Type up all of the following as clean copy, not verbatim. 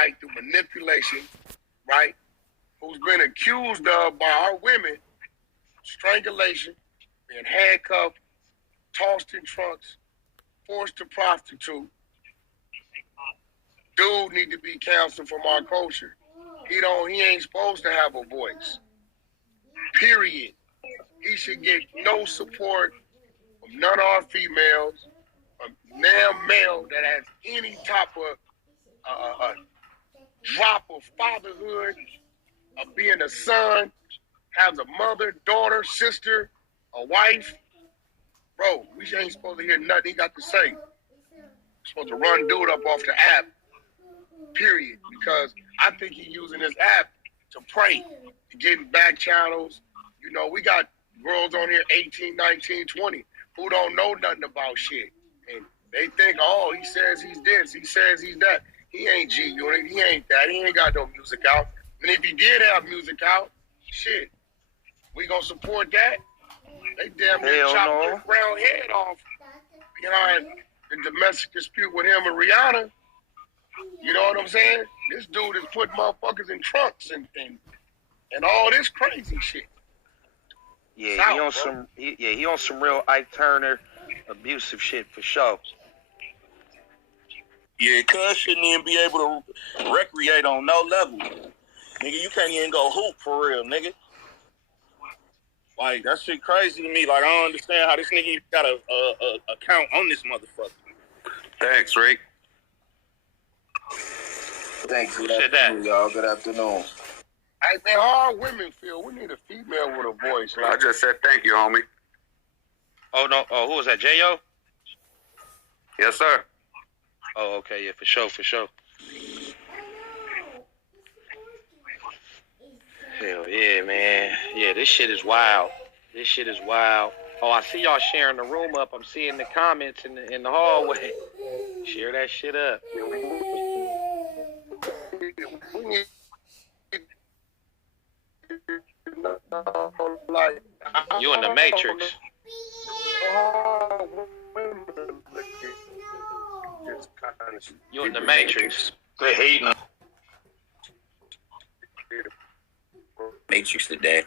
right, through manipulation, right, who's been accused of by our women, strangulation, being handcuffed, tossed in trunks, forced to prostitute. Dude need to be counseled from our culture. He ain't supposed to have a voice. Period. He should get no support from none of our females, a damn male that has any type of drop of fatherhood, of being a son, has a mother, daughter, sister, a wife. Bro, we ain't supposed to hear nothing he got to say. We're supposed to run dude up off the app, period. Because I think he's using this app to pray, to get in back channels. You know, we got girls on here 18, 19, 20 who don't know nothing about shit. And they think, oh, he says he's this, he says he's that. He ain't G-Unit, he ain't that, he ain't got no music out. And if he did have music out, shit, we gonna support that? They damn near chopped his brown head off behind the domestic dispute with him and Rihanna. You know what I'm saying? This dude is putting motherfuckers in trunks and all this crazy shit. Yeah, he on some real Ike Turner abusive shit for sure. Yeah, cuz shouldn't even be able to recreate on no level. Nigga, you can't even go hoop for real, nigga. Like, that shit crazy to me. Like, I don't understand how this nigga got a account on this motherfucker. Thanks, Rick. Thanks. Good afternoon, y'all. Good afternoon. Hey, man, how our women feel? We need a female with a voice. I just said thank you, homie. Oh, no. Oh, who was that, J.O.? Yes, sir. Oh, okay. Yeah, for sure. Hell yeah, man. Yeah, this shit is wild. Oh, I see y'all sharing the room up. I'm seeing the comments in the hallway. Share that shit up. You in the Matrix. You in the Matrix. They're hating. Matrix today.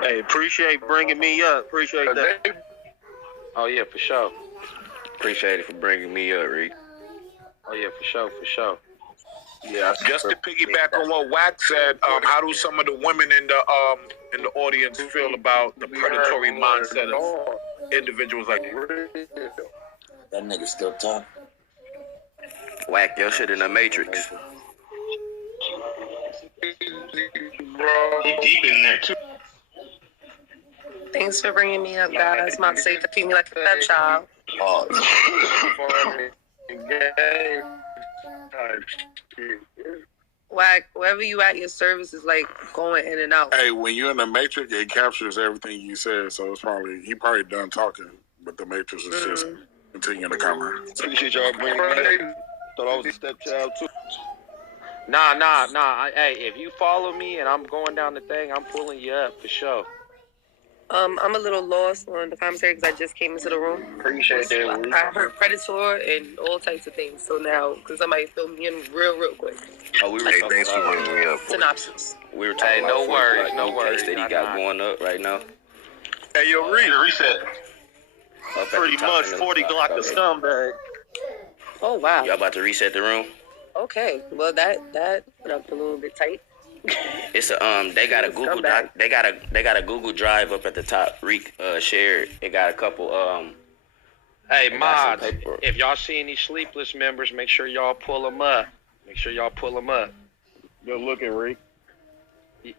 Hey, appreciate bringing me up. Appreciate that. Oh, yeah, for sure. Appreciate it for bringing me up, Rick. Oh, yeah, for sure. Yeah, just to piggyback on what Wack said, how do some of the women in the audience feel about the predatory mindset of individuals like That nigga still talking. Whack your shit in the Matrix. He deep in there too. Thanks for bringing me up, guys. I'm about to say to treat me like a stepchild. Wack, wherever you at, your service is like going in and out. Hey, when you're in the Matrix, it captures everything you said. So it's he probably done talking, but the Matrix is just continuing to come on. Appreciate y'all bringing me up. Thought I was a stepchild too. Nah. Hey, if you follow me and I'm going down the thing, I'm pulling you up for sure. I'm a little lost on the commentary because I just came into the room. Appreciate that. I heard predator and all types of things. So now, can somebody fill me in real quick? Oh, we were talking Thanks for bringing me up. Synopsis. We were talking no about worries, no worries that he got going up right now. Hey, yo, reset. Pretty much 40glocc the scumbag. Oh wow. Y'all about to reset the room? Okay. Well, that put up a little bit tight. It's a they got a Google Doc, they got a Google Drive up at the top. Shared. It got a couple Hey mods, if y'all see any sleepless members, make sure y'all pull them up. Good looking, Rick.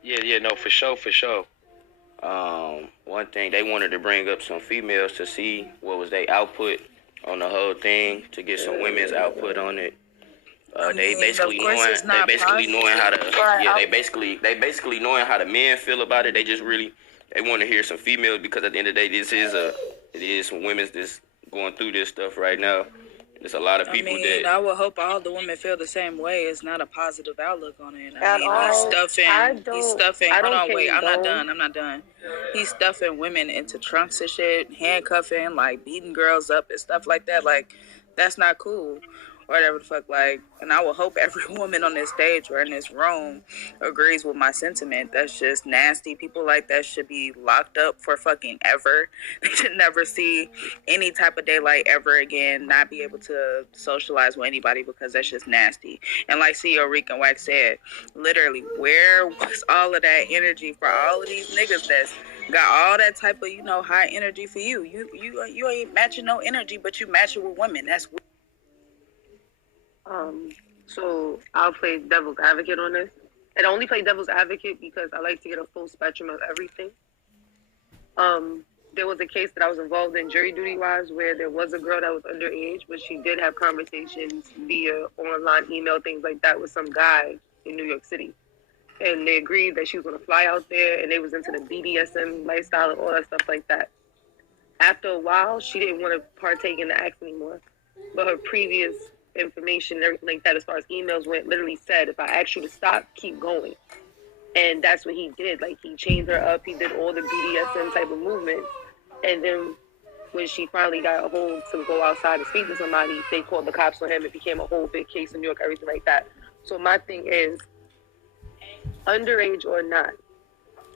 Yeah, no, for sure. One thing they wanted to bring up some females to see what was their output on the whole thing, to get some women's output on it. They basically knowing how the men feel about it. They want to hear some females, because at the end of the day, it is some women's that's going through this stuff right now. There's a lot of people I would hope all the women feel the same way. It's not a positive outlook on it. At all. He's stuffing. Hold on, wait. I'm not done. He's stuffing women into trunks and shit, handcuffing, like beating girls up and stuff like that. Like, that's not cool. or whatever the fuck, like, and I will hope every woman on this stage or in this room agrees with my sentiment. That's just nasty. People like that should be locked up for fucking ever. They should never see any type of daylight ever again, not be able to socialize with anybody because that's just nasty. And like CEO Reek and Wack said, literally, where was all of that energy for all of these niggas that's got all that type of, you know, high energy for you? You ain't matching no energy, but you match it with women. That's so I'll play devil's advocate on this. And I only play devil's advocate because I like to get a full spectrum of everything. There was a case that I was involved in jury duty wise where there was a girl that was underage, but she did have conversations via online email, things like that, with some guy in New York City. And they agreed that she was going to fly out there, and they was into the BDSM lifestyle and all that stuff like that. After a while, she didn't want to partake in the act anymore. But her previous information and everything like that, as far as emails went, literally said, if I ask you to stop, keep going. And that's what he did. Like, he chained her up. He did all the BDSM type of movements. And then when she finally got a hold to go outside and speak to somebody, they called the cops on him. It became a whole big case in New York, everything like that. So my thing is, underage or not,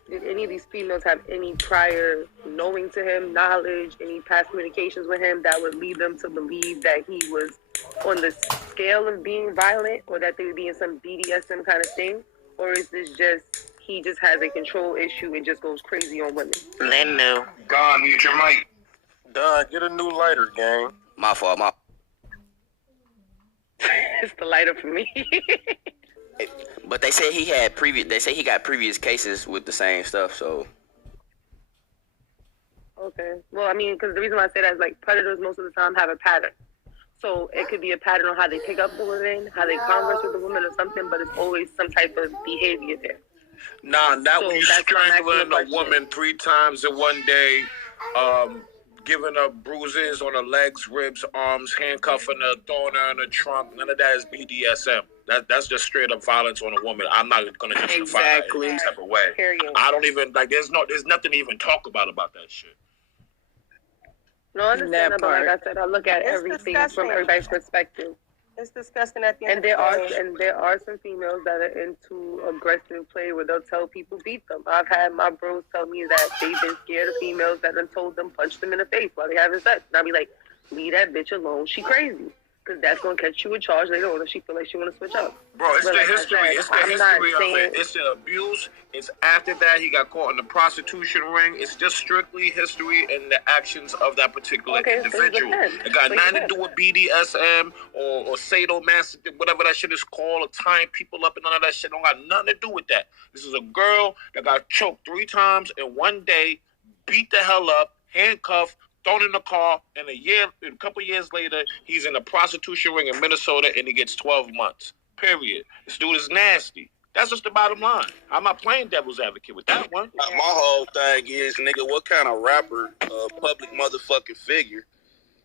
did any of these females have any prior knowing to him, knowledge, any past communications with him that would lead them to believe that he was on the scale of being violent, or that they would be in some BDSM kind of thing? Or is this just, he just has a control issue and just goes crazy on women? They knew. Gone, mute your mic. Don, get a new lighter, gang. My fault, It's the lighter for me. But they say he had They say he got previous cases with the same stuff. So. Okay. Well, I mean, because the reason why I say that is, like, predators most of the time have a pattern. So it could be a pattern on how they pick up the women, how they converse with the women or something, but it's always some type of behavior there. Nah, not So when you that's why I'm asking strangling the a question. woman 3 times in one day, giving her bruises on her legs, ribs, arms, handcuffing her, throwing her in the trunk. None of that is BDSM. That's just straight up violence on a woman. I'm not gonna justify that in any type of way. Period. I don't even like. There's nothing to even talk about that shit. No, I understand that, but like I said, I look at It's everything disgusting. from everybody's perspective. It's disgusting at the end And there are some females that are into aggressive play where they'll tell people beat them. I've had my bros tell me that they've been scared of females that done told them punch them in the face while they having sex. And I'll be like, leave that bitch alone. She crazy. Because that's going to catch you a charge later on if she feel like she want to switch up. Bro, it's But the like I history. said, It's the I'm history not of saying- it. It's the abuse. It's after that he got caught in the prostitution ring. It's just strictly history and the actions of that particular individual. It got nothing to do with BDSM or sadomasochism, whatever that shit is called, or tying people up and none of that shit. Don't got nothing to do with that. This is a girl that got choked 3 times in one day, beat the hell up, handcuffed, thrown in the car, and a couple years later, he's in a prostitution ring in Minnesota, and he gets 12 months. Period. This dude is nasty. That's just the bottom line. I'm not playing devil's advocate with that one. My whole thing is, nigga, what kind of rapper, public motherfucking figure,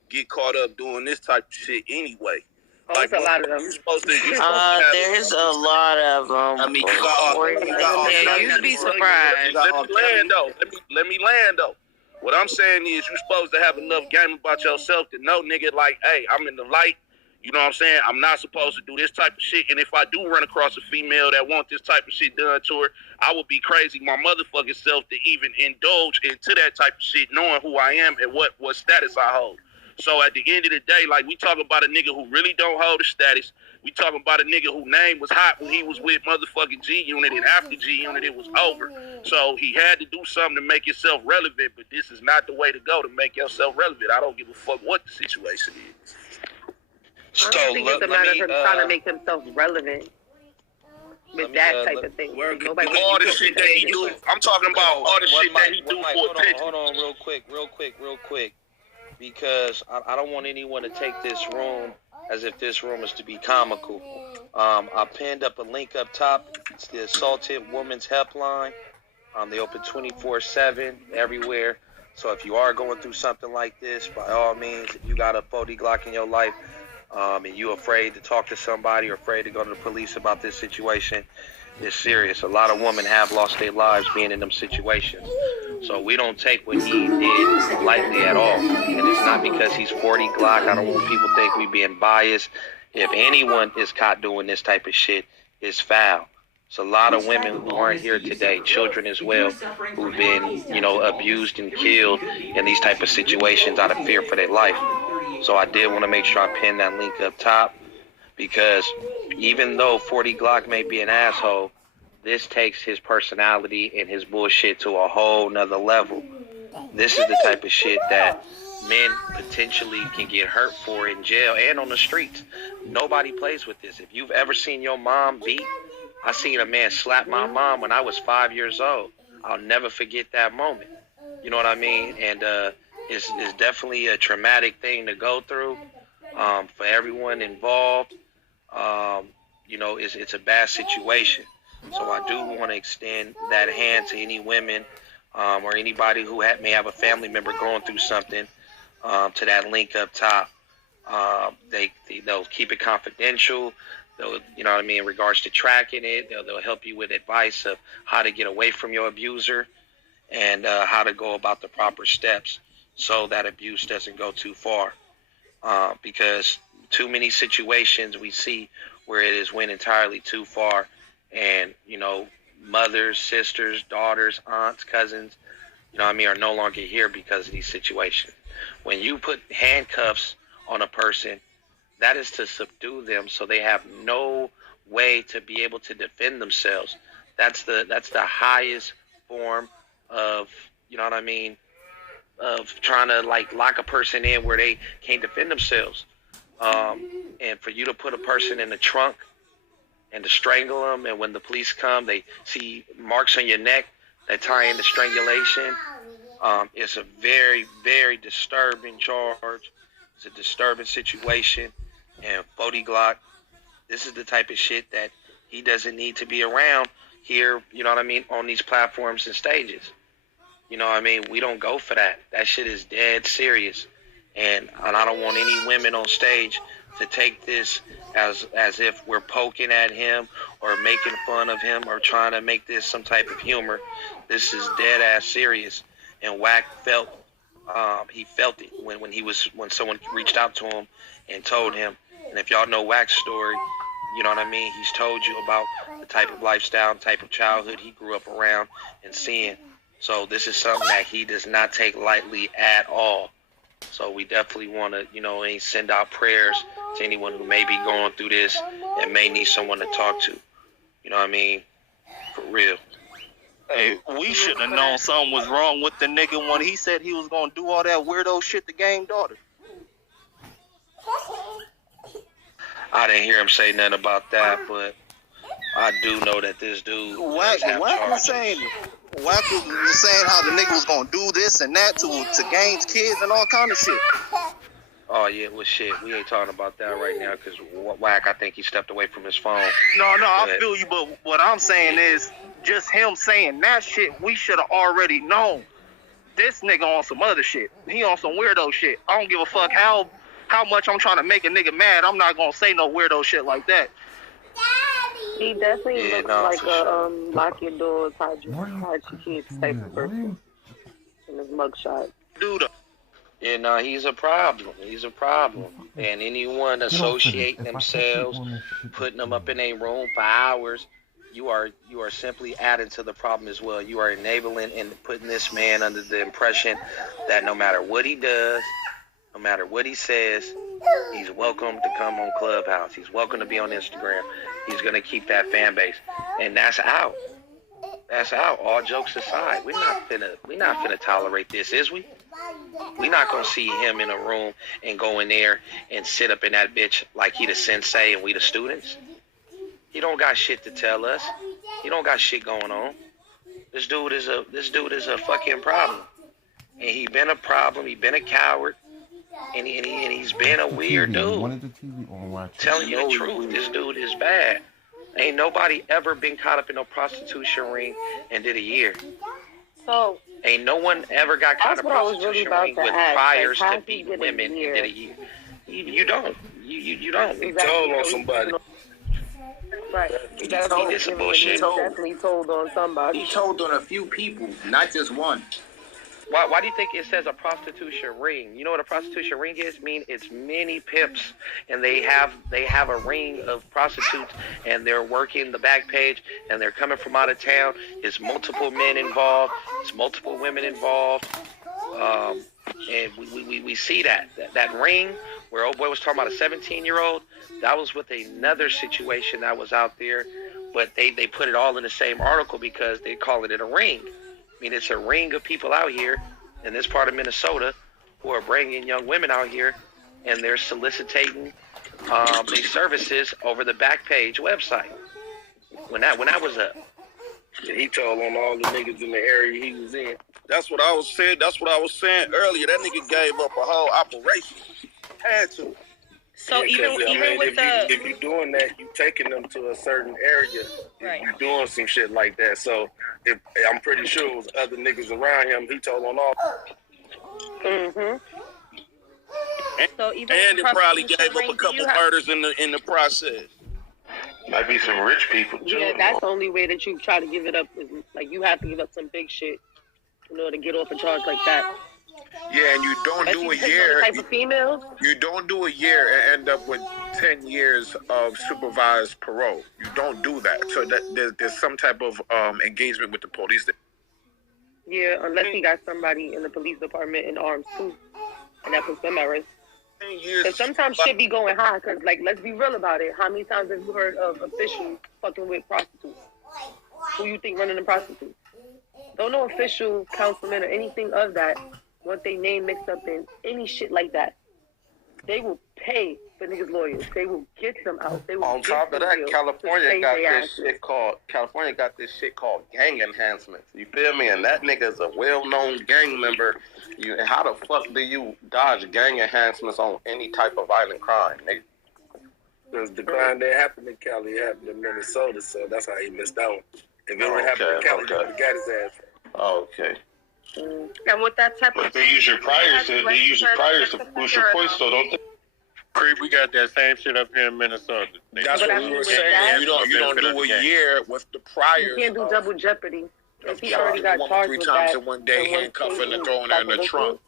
get caught up doing this type of shit anyway? Oh, there's a lot of them. You supposed to have There's a lot of them. I mean, you got all you'd be surprised. Let me land though. What I'm saying is, you supposed to have enough game about yourself to know, nigga, like, hey, I'm in the light. You know what I'm saying? I'm not supposed to do this type of shit. And if I do run across a female that want this type of shit done to her, I would be crazy my motherfucking self to even indulge into that type of shit, knowing who I am and what status I hold. So at the end of the day, like, we talking about a nigga who really don't hold a status. We talking about a nigga whose name was hot when he was with motherfucking G-Unit, and after G-Unit, it was over. So he had to do something to make himself relevant, but this is not the way to go to make yourself relevant. I don't give a fuck what the situation is. I don't think it's a matter of him trying to make himself relevant with that type of thing. All the shit that he do, I'm talking about all the shit that he do for attention. Hold on, real quick. Because I don't want anyone to take this room as if this room is to be comical. I pinned up a link up top. It's the Assaulted Women's Helpline. They open 24/7 everywhere. So if you are going through something like this, by all means, if you got a 40glocc in your life, and you're afraid to talk to somebody or afraid to go to the police about this situation, it's serious. A lot of women have lost their lives being in them situations. So we don't take what he did lightly at all. And it's not because he's 40glocc. I don't want people to think we being biased. If anyone is caught doing this type of shit, it's foul. It's a lot of women who aren't here today, children as well, who've been, abused and killed in these type of situations out of fear for their life. So I did want to make sure I pinned that link up top, because even though 40glocc may be an asshole, this takes his personality and his bullshit to a whole nother level. This is the type of shit that men potentially can get hurt for in jail and on the streets. Nobody plays with this. If you've ever seen your mom beat, I seen a man slap my mom when I was 5 years old. I'll never forget that moment. You know what I mean? And it's definitely a traumatic thing to go through for everyone involved. It's a bad situation. So I do want to extend that hand to any women or anybody who may have a family member going through something, to that link up top. They'll keep it confidential. They'll, in regards to tracking it, they'll help you with advice of how to get away from your abuser and how to go about the proper steps so that abuse doesn't go too far. Because too many situations we see where it has went entirely too far, and mothers, sisters, daughters, aunts, cousins, are no longer here because of these situations. When you put handcuffs on a person, that is to subdue them so they have no way to be able to defend themselves. That's the highest form of, of trying to lock a person in where they can't defend themselves. And for you to put a person in the trunk and to strangle them, and when the police come, they see marks on your neck that tie into strangulation. It's a very, very disturbing charge. It's a disturbing situation. And 40glocc, this is the type of shit that he doesn't need to be around here, on these platforms and stages. We don't go for that. That shit is dead serious. And I don't want any women on stage to take this as if we're poking at him or making fun of him or trying to make this some type of humor. This is dead ass serious. And Wack felt it when someone reached out to him and told him. And if y'all know Wack's story, he's told you about the type of lifestyle, type of childhood he grew up around and seeing. So this is something that he does not take lightly at all. So we definitely want to, send out prayers to anyone who may be going through this and may need someone to talk to. For real. Hey, we should have known something was wrong with the nigga when he said he was going to do all that weirdo shit to Game Daughter. I didn't hear him say nothing about that, but I do know that this dude... Wack was saying how the nigga was going to do this and that to Game's kids and all kind of shit. Oh, yeah, well, shit, we ain't talking about that right now because Wack, I think he stepped away from his phone. No, I feel you, but what I'm saying is just him saying that shit, we should have already known. This nigga on some other shit. He on some weirdo shit. I don't give a fuck how much I'm trying to make a nigga mad. I'm not going to say no weirdo shit like that. He definitely looks like a lock your door, hide your kids type of person in his mugshot. Dude. Yeah, he's a problem. He's a problem. And anyone associating themselves, putting them up in a room for hours, you are simply adding to the problem as well. You are enabling and putting this man under the impression that no matter what he does, no matter what he says, he's welcome to come on Clubhouse. He's welcome to be on Instagram. He's going to keep that fan base. And that's out. That's out. All jokes aside. We're not finna tolerate this, is we? We're not going to see him in a room and go in there and sit up in that bitch like he the sensei and we the students. He don't got shit to tell us. He don't got shit going on. This dude is a fucking problem. And he been a problem. He been a coward. And he's been a weird dude. Telling you the truth, this dude is bad. Ain't nobody ever been caught up in no prostitution ring and did a year. So ain't no one ever got caught in a prostitution ring with priors to beat women and did a year. You don't. You don't. He told on somebody. Right. He did some bullshit. He definitely told on somebody. He told on a few people, not just one. Why do you think it says a prostitution ring? You know what a prostitution ring is? It's many pimps, and they have a ring of prostitutes, and they're working the back page, and they're coming from out of town. It's multiple men involved. It's multiple women involved. And we see that ring where old boy was talking about a 17-year-old. That was with another situation that was out there, but they put it all in the same article because they call it a ring. I mean, it's a ring of people out here in this part of Minnesota who are bringing young women out here, and they're soliciting these services over the Backpage website. When that was up, he told on all the niggas in the area he was in. That's what I was saying. That's what I was saying earlier. That nigga gave up a whole operation. Had to. So even with if you're doing that, you taking them to a certain area. Right. You're doing some shit like that. So I'm pretty sure it was other niggas around him. He told on all. Mhm. So even and it probably gave up a couple murders in the process. Might be some rich people too. Yeah, that's the only way that you try to give it up. Is like you have to give up some big shit in order to get off a charge like that. Yeah, and you don't do a year. Type of females. You don't do a year and end up with 10 years of supervised parole. You don't do that. So there's some type of engagement with the police. Yeah, unless he got somebody in the police department in arms too, and that puts them at risk. Because sometimes shit be going high. Because like, let's be real about it. How many times have you heard of officials fucking with prostitutes? Who you think running the prostitutes? Don't no official, councilman, or anything of that want their name mixed up in any shit like that. They will pay for niggas' lawyers. They will get them out. They will On top of that, California got this shit called gang enhancements. You feel me? And that nigga's a well-known gang member. How the fuck do you dodge gang enhancements on any type of violent crime, nigga? Because the crime that happened in Cali happened in Minnesota, so that's how he missed out. If it would happen in Cali, he would have got his ass. Okay. And with that type of they use your priors to boost your points, though, don't they? We got that same shit up here in Minnesota. That's what we were saying. You don't do a year with the priors. You can't do double jeopardy. If he already got charged with that. 3 times in one day, handcuffing and throwing her in the trunk.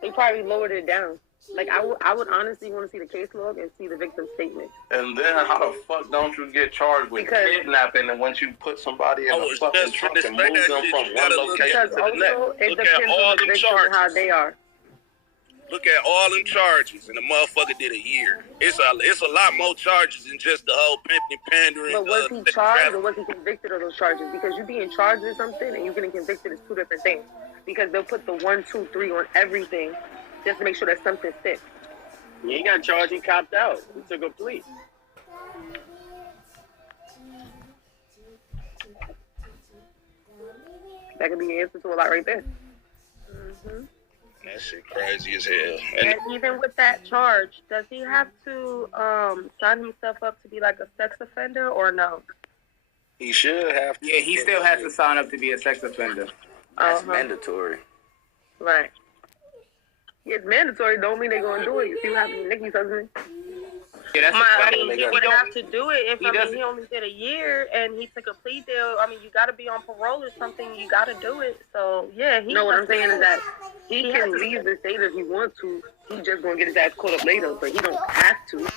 They probably lowered it down. Like, I would honestly want to see the case log and see the victim's statement. And then how the fuck don't you get charged with kidnapping and once you put somebody in a fucking trunk and move them from one location to the next? It depends on the victim and how they are. Look at all them charges, and the motherfucker did a year. It's a lot more charges than just the whole pimping, pandering. But was he charged or was he convicted of those charges? Because you being charged with something and you getting convicted is two different things. Because they'll put the 1, 2, 3 on everything just to make sure that something sticks. He ain't got charged. He copped out. He took a plea. That could be the answer to a lot right there. Mm-hmm. That shit crazy as hell. And even with that charge, does he have to sign himself up to be like a sex offender or no? He should have to. Yeah, he still has to sign up to be a sex offender. That's mandatory. Right. It's mandatory. Don't mean they're going to do it. You see what happened to Nikki's husband? Yeah, he would have to do it if he only did a year and he took a plea deal. I mean, you got to be on parole or something. You got to do it. So, yeah. What I'm saying is that he can leave the state if he wants to. He's just going to get his ass caught up later, but he don't have to.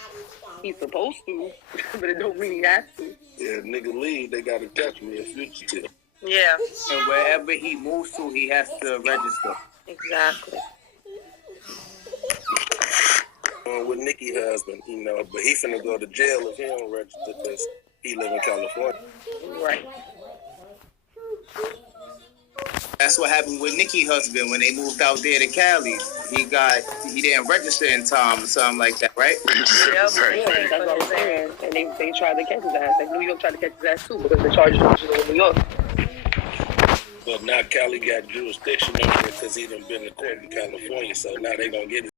He's supposed to, but it don't mean he has to. Yeah, nigga leave, they got to catch me a fugitive. Yeah. And wherever he moves to, he has to register. Exactly. With Nikki's husband, but he finna go to jail if he don't register because he live in California. Right. That's what happened with Nikki's husband when they moved out there to Cali. He didn't register in time or something like that, right? Yeah, that's what I'm saying. And they tried to catch his ass. Like New York tried to catch his ass too because the charges were in New York. But now Cali got jurisdiction over it because he done been in court in California, so now they gonna get it.